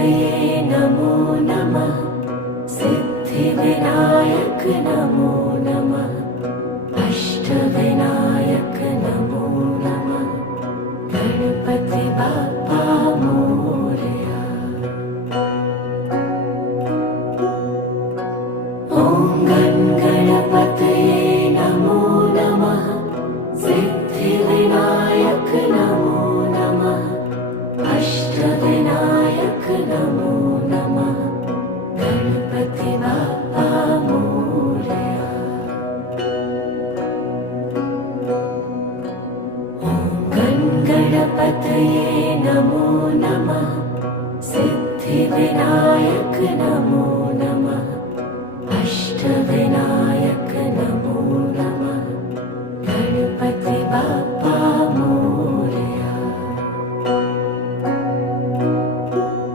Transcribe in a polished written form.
गणपतये नमो नमः। सिद्धिविनायक नमो नमः। अष्टविनायक नमो नमः। गणपति बाप्पा मोरया। ॐ गणपतये नमो नमः। सिद्धिविनायक नमो नमः। अष्टविनायक नमो नमः। गणपति बाप्पा मोरया। ॐ गणपतये नमो नमः। सिद्धिविनायक नमो नमः। अष्टविनायक